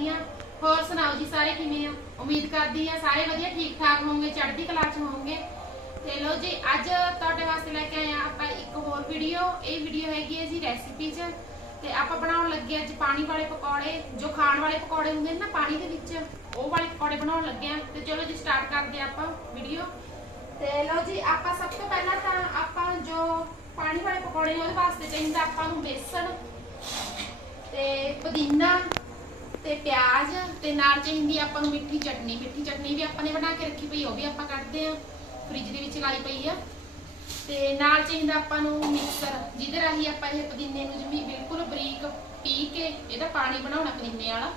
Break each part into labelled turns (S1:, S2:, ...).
S1: ਕਰਦੀ ਆ। ਹੋਰ ਸੁਣਾਓ ਜੀ, ਸਾਰੇ ਕਿਵੇਂ ਆ? ਉਮੀਦ ਕਰਦੀ ਆ ਸਾਰੇ ਵਧੀਆ ਠੀਕ ਠਾਕ ਹੋਵੋਗੇ, ਚੜ੍ਹਦੀ ਕਲਾ ਚ ਹੋਵੋਗੇ। ਤੇ ਲੋ ਜੀ, ਅੱਜ ਤੁਹਾਡੇ ਵਾਸਤੇ ਲੈ ਕੇ ਆਏ ਆ ਆਪਾਂ ਇੱਕ ਹੋਰ ਵੀਡੀਓ। ਇਹ ਵੀਡੀਓ ਹੈਗੀ ਹੈ ਜੀ ਰੈਸਿਪੀ 'ਚ। ਤੇ ਆਪਾਂ ਬਣਾਉਣ ਲੱਗੇ ਅੱਜ ਪਾਣੀ ਵਾਲੇ ਪਕੌੜੇ। ਜੋ ਖਾਣ ਵਾਲੇ ਪਕੌੜੇ ਹੁੰਦੇ ਨੇ ਨਾ ਪਾਣੀ ਦੇ ਵਿੱਚ, ਉਹ ਵਾਲੇ ਪਕੌੜੇ ਬਣਾਉਣ ਲੱਗੇ ਆ। ਤੇ ਚਲੋ ਜੀ ਸਟਾਰਟ ਕਰਦੇ ਆ ਆਪਾਂ ਵੀਡੀਓ। ਤੇ ਲੋ ਜੀ, ਆਪਾਂ ਸਭ ਤੋਂ ਪਹਿਲਾਂ ਤਾਂ ਆਪਾਂ ਜੋ ਪਾਣੀ ਵਾਲੇ ਪਕੌੜੇ ਨੇ, ਉਹਦੇ ਵਾਸਤੇ ਚਾਹੀਦਾ ਆਪਾਂ ਨੂੰ ਬੇਸਣ ਤੇ ਪੁਦੀਨਾ ਤੇ ਪਿਆਜ਼ ਤੇ ਨਾਲ ਚਾਹੀਦੀ ਆਪਾਂ ਨੂੰ ਮਿੱਠੀ ਚਟਨੀ ਮਿੱਠੀ ਚਟਨੀ ਵੀ ਆਪਾਂ ਨੇ ਬਣਾ ਕੇ ਰੱਖੀ ਪਈ, ਉਹ ਵੀ ਆਪਾਂ ਕੱਢਦੇ ਆ, ਫ੍ਰਿਜ ਦੇ ਵਿੱਚ ਲਾਈ ਪਈ ਆ। ਤੇ ਨਾਲ ਚਾਹੀਦਾ ਆਪਾਂ ਨੂੰ ਮਿਕਸਰ, ਜਿਹਦੇ ਰਾਹੀਂ ਆਪਾਂ ਇਹ ਪੁਦੀਨੇ ਨੂੰ ਜਿਵੇਂ ਬਿਲਕੁਲ ਬਰੀਕ ਪੀ ਕੇ ਇਹਦਾ ਪਾਣੀ ਬਣਾਉਣਾ ਪੁਦੀਨੇ ਵਾਲਾ।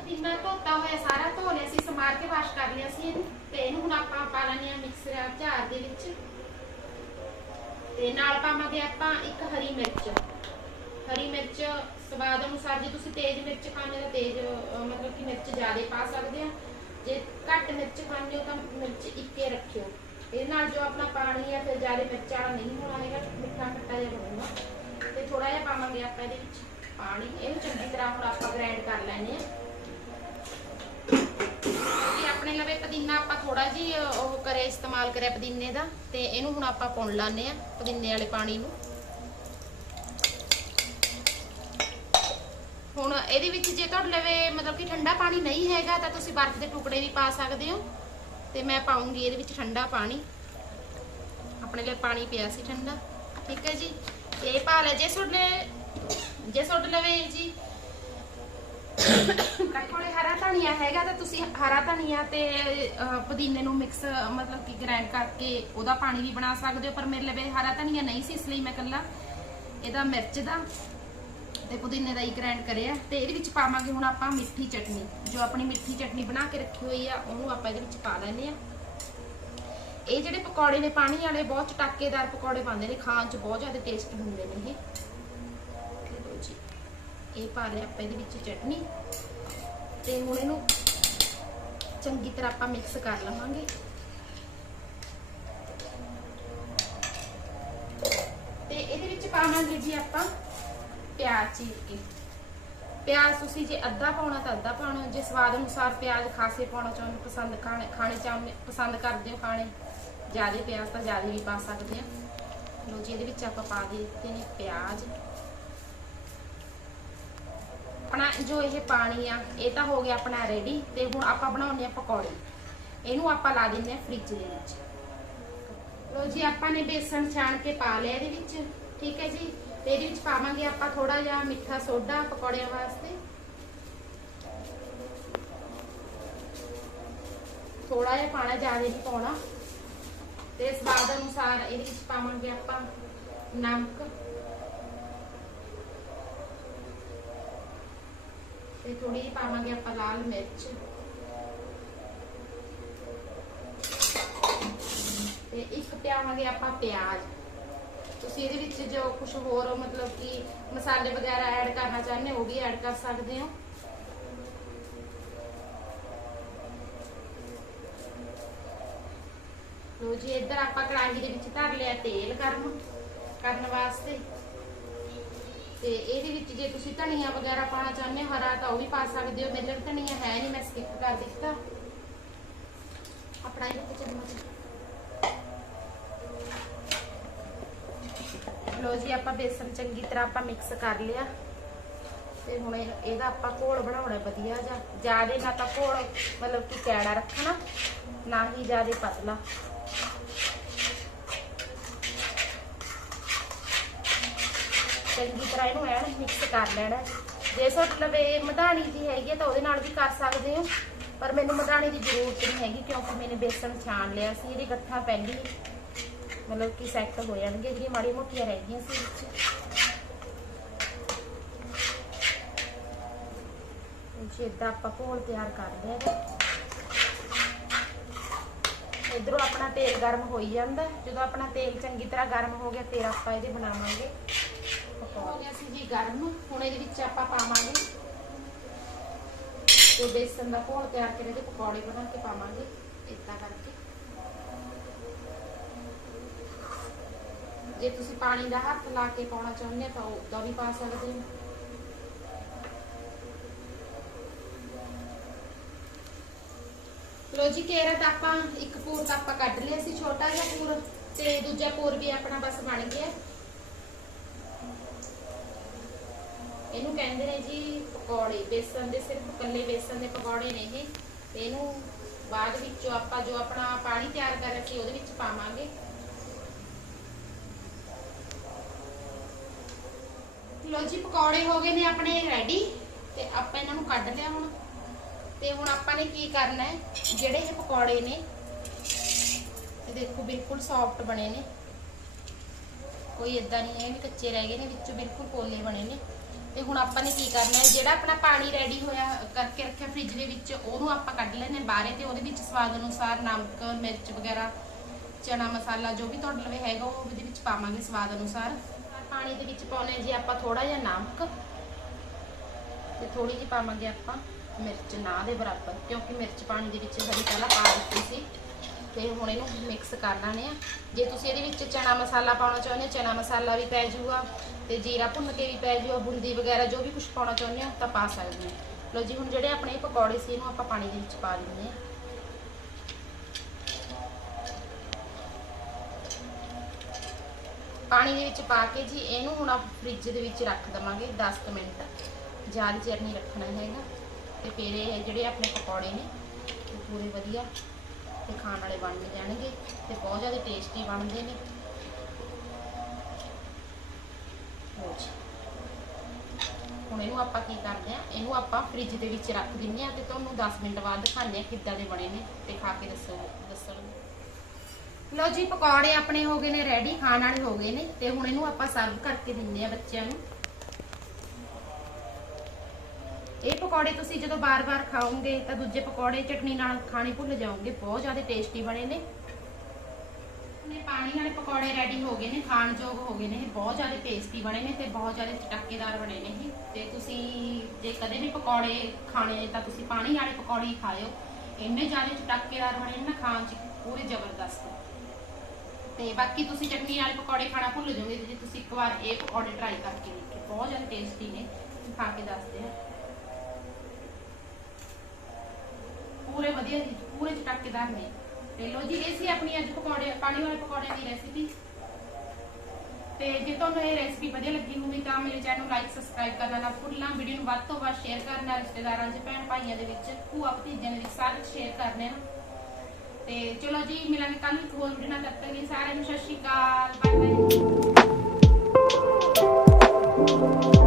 S1: ਪੁਦੀਨਾ ਧੋਤਾ ਹੋਇਆ ਸਾਰਾ, ਧੋ ਲਿਆ ਸੀ, ਸਮਾਰ ਕੇ ਵਾਸ਼ ਕਰ ਲਿਆ ਸੀ ਇਹਨੂੰ। ਤੇ ਇਹਨੂੰ ਹੁਣ ਆਪਾਂ ਪਾ ਲੈਣੇ ਆ ਮਿਕਸਰ ਝਾਰ ਦੇ ਵਿੱਚ। ਤੇ ਨਾਲ ਪਾਵਾਂਗੇ ਆਪਾਂ ਇੱਕ ਹਰੀ ਮਿਰਚ। ਹਰੀ ਮਿਰਚ ਸਵਾਦ ਅਨੁਸਾਰ ਜੇ ਤੁਸੀਂ ਤੇਜ਼ ਮਿਰਚ ਖਾਣੇ ਹੋ ਤਾਂ ਤੇਜ਼ ਮਤਲਬ ਕਿ ਮਿਰਚ ਜ਼ਿਆਦਾ ਪਾ ਸਕਦੇ ਆ। ਜੇ ਘੱਟ ਮਿਰਚ ਖਾਂਦੇ ਹੋ ਤਾਂ ਮਿਰਚ ਇੱਕੇ ਰੱਖਿਓ। ਇਹ ਨਾਲ ਜੋ ਆਪਣਾ ਪਾਣੀ ਆ ਫਿਰ ਜ਼ਿਆਦਾ ਮਿਰਚ ਵਾਲਾ ਨਹੀਂ ਹੋਣਾ ਹੈਗਾ, ਮਿੱਠਾ ਖੱਟਾ ਜਿਹਾ ਬਣੂਗਾ। ਤੇ ਥੋੜਾ ਜਿਹਾ ਪਾਵਾਂਗੇ ਆਪਾਂ ਇਹਦੇ ਵਿੱਚ ਪਾਣੀ। ਇਹਨੂੰ ਚੰਗੀ ਤਰ੍ਹਾਂ ਹੁਣ ਆਪਾਂ ਗ੍ਰਾਈਂਡ ਕਰ ਲੈਣੇ ਆ ਤੇ ਆਪਣੇ ਲਵੇ ਪੁਦੀਨਾ ਆਪਾਂ ਥੋੜਾ ਜੀ ਉਹ ਕਰੇ, ਇਸਤੇਮਾਲ ਕਰਿਆ ਪੁਦੀਨੇ ਦਾ। ਤੇ ਇਹਨੂੰ ਹੁਣ ਆਪਾਂ ਪੁਣ ਲਾਣੇ ਆ ਪੁਦੀਨੇ ਵਾਲੇ ਪਾਣੀ ਨੂੰ। ਹੁਣ ਇਹਦੇ ਵਿੱਚ ਜੇ ਤੁਹਾਡੇ ਲਵੇ ਮਤਲਬ ਕਿ ਠੰਡਾ ਪਾਣੀ ਨਹੀਂ ਹੈਗਾ ਤਾਂ ਤੁਸੀਂ ਬਰਫ਼ ਦੇ ਟੁਕੜੇ ਵੀ ਪਾ ਸਕਦੇ ਹੋ। ਤੇ ਮੈਂ ਪਾਉਂਗੀ ਇਹਦੇ ਵਿੱਚ ਠੰਡਾ ਪਾਣੀ। ਆਪਣੇ ਲਈ ਪਾਣੀ ਪਿਆ ਸੀ ਠੰਡਾ। ਠੀਕ ਹੈ ਜੀ। ਇਹ ਪਾ ਲੈ ਜੇ ਤੁਹਾਡੇ ਜੇ ਤੁਹਾਡੇ ਲਵੇ ਜੀ ਕੋਲੇ ਹਰਾ ਧਨੀਆ ਹੈਗਾ ਤਾਂ ਤੁਸੀਂ ਹਰਾ ਧਨੀਆ ਤੇ ਪੁਦੀਨੇ ਨੂੰ ਮਿਕਸ ਮਤਲਬ ਕਿ ਗ੍ਰਾਈਂਡ ਕਰਕੇ ਉਹਦਾ ਪਾਣੀ ਵੀ ਬਣਾ ਸਕਦੇ ਹੋ। ਪਰ ਮੇਰੇ ਲਵੇ ਹਰਾ ਧਨੀਆ ਨਹੀਂ ਸੀ, ਇਸ ਲਈ ਮੈਂ ਕੱਲਾ ਇਹਦਾ ਮਿਰਚ ਦਾ। ਤੇ ਪੁਦੀਨੇ ਦਾ ਹੀ ਗ੍ਰਾਈਂਡ ਕਰਿਆ ਤੇ ਇਹਦੇ ਵਿੱਚ ਪਾਵਾਂਗੇ ਹੁਣ ਆਪਾਂ ਮਿੱਠੀ ਚਟਨੀ। ਜੋ ਆਪਣੀ ਮਿੱਠੀ ਚਟਨੀ ਬਣਾ ਕੇ ਰੱਖੀ ਹੋਈ ਆ, ਉਹਨੂੰ ਆਪਾਂ ਇਹਦੇ ਵਿੱਚ ਪਾ ਲੈਨੇ ਆ। ਇਹ ਜਿਹੜੇ ਪਕੌੜੇ ਨੇ, ਪਾਣੀ ਵਾਲੇ ਬਹੁਤ ਚਟਾਕੇਦਾਰ ਪਕੌੜੇ ਪਾਉਂਦੇ ਨੇ, ਖਾਣ 'ਚ ਬਹੁਤ ਜ਼ਿਆਦਾ ਟੇਸਟ ਹੁੰਦੇ ਨੇ ਇਹ। ਇਹ ਪਾ ਲਿਆ ਆਪਾਂ ਇਹਦੇ ਵਿੱਚ ਚਟਨੀ। ਤੇ ਹੁਣ ਇਹਨੂੰ ਚੰਗੀ ਤਰ੍ਹਾਂ ਆਪਾਂ ਮਿਕਸ ਕਰ ਲਵਾਂਗੇ। ਤੇ ਇਹਦੇ ਵਿੱਚ ਪਾਵਾਂਗੇ ਜੀ ਆਪਾਂ ਪਿਆਜ਼ ਚੀਰ ਕੇ। ਪਿਆਜ਼ ਤੁਸੀਂ ਜੇ ਅੱਧਾ ਪਾਉਣਾ ਤਾਂ ਅੱਧਾ ਪਾਉਣਾ, ਜੇ ਸਵਾਦ ਅਨੁਸਾਰ ਪਿਆਜ਼ ਖਾਸੇ ਪਾਉਣਾ ਚਾਹੁੰਦੇ ਪਸੰਦ ਖਾਣੇ ਖਾਣੇ ਚਾਹੁੰਦੇ, ਪਸੰਦ ਕਰਦੇ ਹੋ ਖਾਣੇ, ਜ਼ਿਆਦਾ ਪਿਆਜ਼ ਤਾਂ ਜ਼ਿਆਦਾ ਵੀ ਪਾ ਸਕਦੇ ਆ। ਲੋ ਜੀ, ਇਹਦੇ ਵਿੱਚ ਆਪਾਂ ਪਾ ਦਿੱਤੇ ਨੇ ਪਿਆਜ਼। ਆਪਣਾ ਜੋ ਇਹ ਪਾਣੀ ਆ, ਇਹ ਤਾਂ ਹੋ ਗਿਆ ਆਪਣਾ ਰੈਡੀ ਤੇ ਹੁਣ ਆਪਾਂ ਬਣਾਉਣੇ ਆ ਪਕੌੜੇ। ਇਹਨੂੰ ਆਪਾਂ ਲਾ ਦਿੰਦੇ ਆ ਫ੍ਰਿਜ ਦੇ ਵਿੱਚ। ਲੋ ਜੀ, ਆਪਾਂ ਨੇ ਬੇਸਣ ਛਾਣ ਕੇ ਪਾ ਲਿਆ ਇਹਦੇ ਵਿੱਚ। ਠੀਕ ਹੈ ਜੀ। ਤੇ ਇਹਦੇ ਵਿੱਚ ਪਾਵਾਂਗੇ ਆਪਾਂ ਥੋੜਾ ਜਿਹਾ ਮਿੱਠਾ ਸੋਡਾ ਪਕੌੜਿਆਂ ਵਾਸਤੇ ਥੋੜਾ ਜਿਹਾ ਪਾਣਾ ਜ਼ਿਆਦਾ ਨਹੀਂ ਪਾਉਣਾ ਤੇ ਸਵਾਦ ਅਨੁਸਾਰ ਇਹਦੇ ਵਿੱਚ ਪਾਵਾਂਗੇ ਆਪਾਂ ਨਮਕ ਤੇ ਥੋੜੀ ਜਿਹੀ ਪਾਵਾਂਗੇ ਆਪਾਂ ਲਾਲ ਮਿਰਚ ਤੇ ਇੱਕ ਪਿਆਵਾਂਗੇ ਆਪਾਂ ਪਿਆਜ਼ ਤੁਸੀਂ ਇਹਦੇ ਵਿੱਚ ਜੋ ਕੁਝ ਹੋਰ ਮਤਲਬ ਕਿ ਮਸਾਲੇ ਵਗੈਰਾ ਐਡ ਕਰਨਾ ਚਾਹੁੰਦੇ ਹੋ, ਉਹ ਵੀ ਐਡ ਕਰ ਸਕਦੇ ਹੋ? ਲੋ ਜੀ, ਇੱਧਰ ਆਪਾਂ ਕੜਾਹੀ ਦੇ ਵਿੱਚ ਧਰ ਲਿਆ ਤੇਲ ਗਰਮ ਕਰਨ ਵਾਸਤੇ। ਤੇ ਇਹਦੇ ਵਿੱਚ ਜੇ ਤੁਸੀਂ ਧਨੀਆ ਵਗੈਰਾ ਪਾਉਣਾ ਚਾਹੁੰਦੇ ਹੋ, ਹਰਾ ਤਾਂ ਉਹ ਵੀ ਪਾ ਸਕਦੇ ਹੋ। ਮੇਰੇ ਕੋਲ ਧਨੀਆ ਹੈ ਨਹੀਂ, ਮੈਂ ਸਕਿਪ ਕਰ ਦਿੱਤਾ। ਆਪਣਾ ਇਹ ਚਮਚ ਲੋ ਜੀ, ਆਪਾਂ ਬੇਸਨ ਚੰਗੀ ਤਰ੍ਹਾਂ ਆਪਾਂ ਮਿਕਸ ਕਰ ਲਿਆ। ਤੇ ਹੁਣ ਇਹਦਾ ਆਪਾਂ ਘੋਲ ਬਣਾਉਣਾ ਵਧੀਆ ਜਾਂ ਜਿਆਦੇ ਨਾ ਤਾਂ ਘੋਲ, ਮਤਲਬ ਕਿ ਕੈੜਾ ਰੱਖਣਾ, ਨਾ ਹੀ ਜਿਆਦੇ ਪਤਲਾ। ਚੰਗੀ ਤਰ੍ਹਾਂ ਇਹਨੂੰ ਐਨ ਮਿਕਸ ਕਰ ਲੈਣਾ। ਜੇ ਤੁਹਾਡੇ ਇਹ ਮਧਾਣੀ ਦੀ ਹੈਗੀ ਹੈ ਤਾਂ ਉਹਦੇ ਨਾਲ ਵੀ ਕਰ ਸਕਦੇ ਹੋ। ਪਰ ਮੈਨੂੰ ਮਧਾਣੀ ਦੀ ਜ਼ਰੂਰਤ ਨਹੀਂ ਹੈਗੀ ਕਿਉਂਕਿ ਮੈਨੇ ਬੇਸਨ ਛਾਣ ਲਿਆ ਸੀ, ਇਹਦੀ ਗੱਠਾਂ ਪਹਿਲੀ ਮਤਲਬ ਕਿ ਸੈੱਟ ਹੋ ਜਾਣਗੇ, ਜਿਹੜੀਆਂ ਮਾੜੀਆਂ ਮੋਟੀਆਂ ਰਹਿ ਗਈਆਂ ਸੀ ਵਿੱਚ। ਜੀ ਆਪਾਂ ਘੋਲ ਤਿਆਰ ਕਰਦੇ ਲਿਆ ਇਹਦਾ ਇਧਰੋਂ ਆਪਣਾ ਤੇਲ ਗਰਮ ਹੋਈ ਜਾਂਦਾ। ਜਦੋਂ ਆਪਣਾ ਤੇਲ ਚੰਗੀ ਤਰ੍ਹਾਂ ਗਰਮ ਹੋ ਗਿਆ, ਫਿਰ ਆਪਾਂ ਇਹਦੇ ਬਣਾਵਾਂਗੇ। ਹੋ ਗਿਆ ਸੀ ਜੀ ਗਰਮ। ਹੁਣ ਇਹਦੇ ਵਿੱਚ ਆਪਾਂ ਪਾਵਾਂਗੇ। ਤੇ ਬੇਸਨ ਦਾ ਘੋਲ ਤਿਆਰ ਕੇ ਇਹਦੇ ਪਕੌੜੇ ਬਣਾ ਕੇ ਪਾਵਾਂਗੇ ਇਦਾਂ ਕਰਕੇ। ਜੇ ਤੁਸੀਂ ਪਾਣੀ ਦਾ ਹੱਥ ਲਾ ਕੇ ਪਾਉਣਾ ਚਾਹੁੰਦੇ ਤਾਂ ਉਦੋਂ ਵੀ ਪਾ ਸਕਦੇ ਹੋ। ਲੋ ਜੀ ਕੇਰਟ ਆਪਾਂ ਇੱਕ ਪੂਰ ਤਾਂ ਆਪਾਂ ਕੱਢ ਲਿਆ ਸੀ, ਛੋਟਾ ਜਿਹਾ ਪੂਰ ਤੇ ਦੂਜਾ ਪੂਰ ਵੀ ਆਪਣਾ ਬਸ ਬਣ ਗਿਆ। ਇਹਨੂੰ ਕਹਿੰਦੇ ਨੇ ਜੀ ਪਕੌੜੇ ਬੇਸਨ ਦੇ ਸਿਰਫ ਇਕੱਲੇ ਬੇਸਨ ਦੇ ਪਕੌੜੇ ਨੇ ਇਹ। ਇਹਨੂੰ ਬਾਅਦ ਵਿੱਚੋਂ ਆਪਾਂ ਜੋ ਆਪਣਾ ਪਾਣੀ ਤਿਆਰ ਕਰ ਰੱਖੀ ਉਹਦੇ ਵਿੱਚ ਪਾਵਾਂਗੇ। ਲੋ ਜੀ, ਪਕੌੜੇ ਹੋ ਗਏ ਨੇ ਆਪਣੇ ਰੈਡੀ ਤੇ ਆਪਾਂ ਇਹਨਾਂ ਨੂੰ ਕੱਢ ਲਿਆ ਹੁਣ। ਤੇ ਹੁਣ ਆਪਾਂ ਨੇ ਕੀ ਕਰਨਾ ਹੈ? ਜਿਹੜੇ ਇਹ ਪਕੌੜੇ ਨੇ, ਇਹ ਦੇਖੋ ਬਿਲਕੁਲ ਸੌਫਟ ਬਣੇ ਨੇ। ਕੋਈ ਇਦਾਂ ਨਹੀਂ ਹੈ ਵੀ ਕੱਚੇ ਰਹਿ ਗਏ ਨੇ, ਵਿੱਚੋਂ ਬਿਲਕੁਲ ਪੋਲੇ ਬਣੇ ਨੇ। ਤੇ ਹੁਣ ਆਪਾਂ ਨੇ ਕੀ ਕਰਨਾ ਹੈ? ਜਿਹੜਾ ਆਪਣਾ ਪਾਣੀ ਰੈਡੀ ਹੋਇਆ ਕਰਕੇ ਰੱਖਿਆ ਫ੍ਰਿਜ ਦੇ ਵਿੱਚ, ਉਹਨੂੰ ਆਪਾਂ ਕੱਢ ਲੈਣੇ ਬਾਹਰੇ ਤੇ ਉਹਦੇ ਵਿੱਚ ਸਵਾਦ ਅਨੁਸਾਰ ਨਮਕ, ਮਿਰਚ ਵਗੈਰਾ, ਚਨਾ ਮਸਾਲਾ ਜੋ ਵੀ ਤੁਹਾਡੇ ਲਵੇ ਹੈਗਾ, ਉਹ ਉਹਦੇ ਵਿੱਚ ਪਾਵਾਂਗੇ ਸਵਾਦ ਅਨੁਸਾਰ। ਪਾਣੀ ਦੇ ਵਿੱਚ ਪਾਉਣੇ ਜੀ ਆਪਾਂ ਥੋੜਾ ਜਿਹਾ ਨਮਕ ਤੇ ਥੋੜੀ ਜਿਹੀ ਪਾਵਾਂਗੇ ਆਪਾਂ ਮਿਰਚ ਨਾ ਦੇ ਬਰਾਬਰ, ਕਿਉਂਕਿ ਮਿਰਚ ਪਾਣੀ ਦੇ ਵਿੱਚ ਹਰੀ ਪਹਿਲਾਂ ਪਾ ਦਿੱਤੀ ਸੀ ਤੇ ਹੁਣ ਇਹਨੂੰ ਮਿਕਸ ਕਰ ਕਰਨਾ ਨੇ ਜੇ ਤੁਸੀਂ ਇਹਦੇ ਵਿੱਚ ਚਨਾ ਮਸਾਲਾ ਪਾਉਣਾ ਚਾਹੁੰਦੇ ਹੋ, ਚਨਾ ਮਸਾਲਾ ਵੀ ਪੈ ਜਾਊਗਾ ਤੇ ਜੀਰਾ ਭੁੰਨ ਕੇ ਵੀ ਪੈ ਜਾਊਗਾ, ਬੁੰਦੀ ਵਗੈਰਾ ਜੋ ਵੀ ਕੁਝ ਪਾਉਣਾ ਚਾਹੁੰਦੇ ਹੋ ਤਾਂ ਪਾ ਸਕਦੇ ਹੋ। ਲਓ ਜੀ, ਹੁਣ ਜਿਹੜੇ ਆਪਣੇ ਪਕੌੜੇ ਸੀ, ਇਹਨੂੰ ਆਪਾਂ ਪਾਣੀ ਦੇ ਵਿੱਚ ਪਾ ਦਿੰਦੇ ਹਾਂ। ਪਾਣੀ ਦੇ ਵਿੱਚ ਪਾ ਕੇ ਜੀ, ਇਹਨੂੰ ਹੁਣ ਆਪ ਫ੍ਰਿਜ ਦੇ ਵਿੱਚ ਰੱਖ ਦਵਾਂਗੇ 10 ਕੁ ਮਿੰਟ ਜ਼ਿਆਦਾ ਚਿਰ ਨਹੀਂ ਰੱਖਣਾ ਹੈਗਾ। ਤੇ ਫਿਰ ਇਹ ਜਿਹੜੇ ਆਪਣੇ ਪਕੌੜੇ ਨੇ, ਉਹ ਪੂਰੇ ਵਧੀਆ ਤੇ ਖਾਣ ਵਾਲੇ ਬਣ ਜਾਣਗੇ ਤੇ ਬਹੁਤ ਜ਼ਿਆਦਾ ਟੇਸਟੀ ਬਣਦੇ ਨੇ। ਹੁਣ ਇਹਨੂੰ ਆਪਾਂ ਕੀ ਕਰਦੇ ਆ ਇਹਨੂੰ ਆਪਾਂ ਫ੍ਰਿਜ ਦੇ ਵਿੱਚ ਰੱਖ ਦਿੰਨੇ ਆ ਤੇ ਤੁਹਾਨੂੰ 10 ਮਿੰਟ ਬਾਅਦ ਦਿਖਾਉਂਦੇ ਆ ਕਿੱਦਾਂ ਦੇ ਬਣੇ ਨੇ ਤੇ ਖਾ ਕੇ ਦੱਸੋ ਦੱਸਣਗੇ ਲਓ ਜੀ, ਪਕੌੜੇ ਆਪਣੇ ਹੋ ਗਏ ਨੇ ਰੈਡੀ ਖਾਣ ਵਾਲੇ ਹੋ ਗਏ ਨੇ ਤੇ ਹੁਣ ਇਹਨੂੰ ਆਪਾਂ ਸਰਵ ਕਰਕੇ ਦਿੰਨੇ ਆ ਬੱਚਿਆਂ ਨੂੰ। ਇਹ ਪਕੌੜੇ ਤੁਸੀਂ ਜਦੋਂ ਬਾਰ-ਬਾਰ ਖਾਓਗੇ ਤਾਂ ਦੂਜੇ ਪਕੌੜੇ ਚਟਨੀ ਨਾਲ ਖਾਣੇ ਭੁੱਲ ਜਾਓਗੇ, ਬਹੁਤ ਜ਼ਿਆਦਾ ਟੇਸਟੀ ਬਣੇ ਨੇ। ਨੇ ਪਾਣੀ ਵਾਲੇ ਪਕੌੜੇ ਰੈਡੀ ਹੋ ਗਏ ਨੇ, ਖਾਣ ਯੋਗ ਹੋ ਗਏ ਨੇ ਬਹੁਤ ਜ਼ਿਆਦਾ ਟੇਸਟੀ ਬਣੇ ਨੇ ਤੇ ਬਹੁਤ ਜ਼ਿਆਦਾ ਚਟਕੇਦਾਰ ਬਣੇ ਨੇ ਇਹ। ਤੇ ਤੁਸੀਂ ਜੇ ਕਦੇ ਵੀ ਪਕੌੜੇ ਖਾਣੇ ਤਾਂ ਤੁਸੀਂ ਪਾਣੀ ਵਾਲੇ ਪਕੌੜੇ ਹੀ ਖਾਇਓ। ਇੰਨੇ ਜ਼ਿਆਦਾ ਚਟਕੇਦਾਰ ਬਣੇ ਨੇ ਨਾ ਖਾਣ ਚ, ਪੂਰੇ ਜ਼ਬਰਦਸਤ। ਤੇ ਬਾਕੀ ਤੁਸੀਂ ਚਟਨੀ ਵਾਲੇ ਪਕੌੜੇ ਖਾਣਾ ਭੁੱਲ ਜਾਓਗੇ ਜੇ, ਤੁਸੀਂ ਇੱਕ ਵਾਰ ਇਹ ਪਕੌੜੇ ਟਰਾਈ ਕਰਕੇ ਦੇਖੇ ਬਹੁਤ ਜ਼ਿਆਦਾ ਟੇਸਟੀ ਨੇ ਖਾ ਕੇ ਦੱਸਦੇ ਆ। ਪੂਰੇ ਵਧੀਆ ਜੀ, ਪੂਰੇ ਚਟਕੇਦਾਰ ਨੇ। ਤੇ ਲੋ ਜੀ, ਇਹ ਸੀ ਆਪਣੀ ਅੱਜ ਪਕੌੜੇ, ਪਾਣੀ ਵਾਲੇ ਪਕੌੜਿਆਂ ਦੀ ਰੈਸਿਪੀ ਤੇ ਜੇ ਤੁਹਾਨੂੰ ਇਹ ਰੈਸਿਪੀ ਵਧੀਆ ਲੱਗੀ ਹੋਵੇ ਤਾਂ ਮੇਰੇ ਚੈਨਲ ਨੂੰ ਲਾਈਕ ਸਬਸਕ੍ਰਾਈਬ ਕਰਨਾ ਨਾ ਭੁੱਲਣਾ। ਵੀਡੀਓ ਨੂੰ ਵੱਧ ਤੋਂ ਵੱਧ ਸ਼ੇਅਰ ਕਰਨਾ, ਰਿਸ਼ਤੇਦਾਰਾਂ 'ਚ ਭੈਣ ਭਾਈਆਂ ਦੇ ਵਿੱਚ ਭੂਆ ਭਤੀਜਿਆਂ ਦੇ ਵਿੱਚ, ਸਾਰੇ ਸ਼ੇਅਰ ਕਰਨੇ ਨਾ ਤੇ ਚਲੋ ਜੀ, ਮਿਲਾਂਗੇ ਕੱਲ ਇੱਕ ਹੋਰ ਵੀਡੀਓ ਨਾਲ ਤੱਕ ਤੱਕ ਲਈ ਸਾਰਿਆਂ ਨੂੰ ਸਤਿ ਸ਼੍ਰੀ ਅਕਾਲ ਬਾਏ ਬਾਏ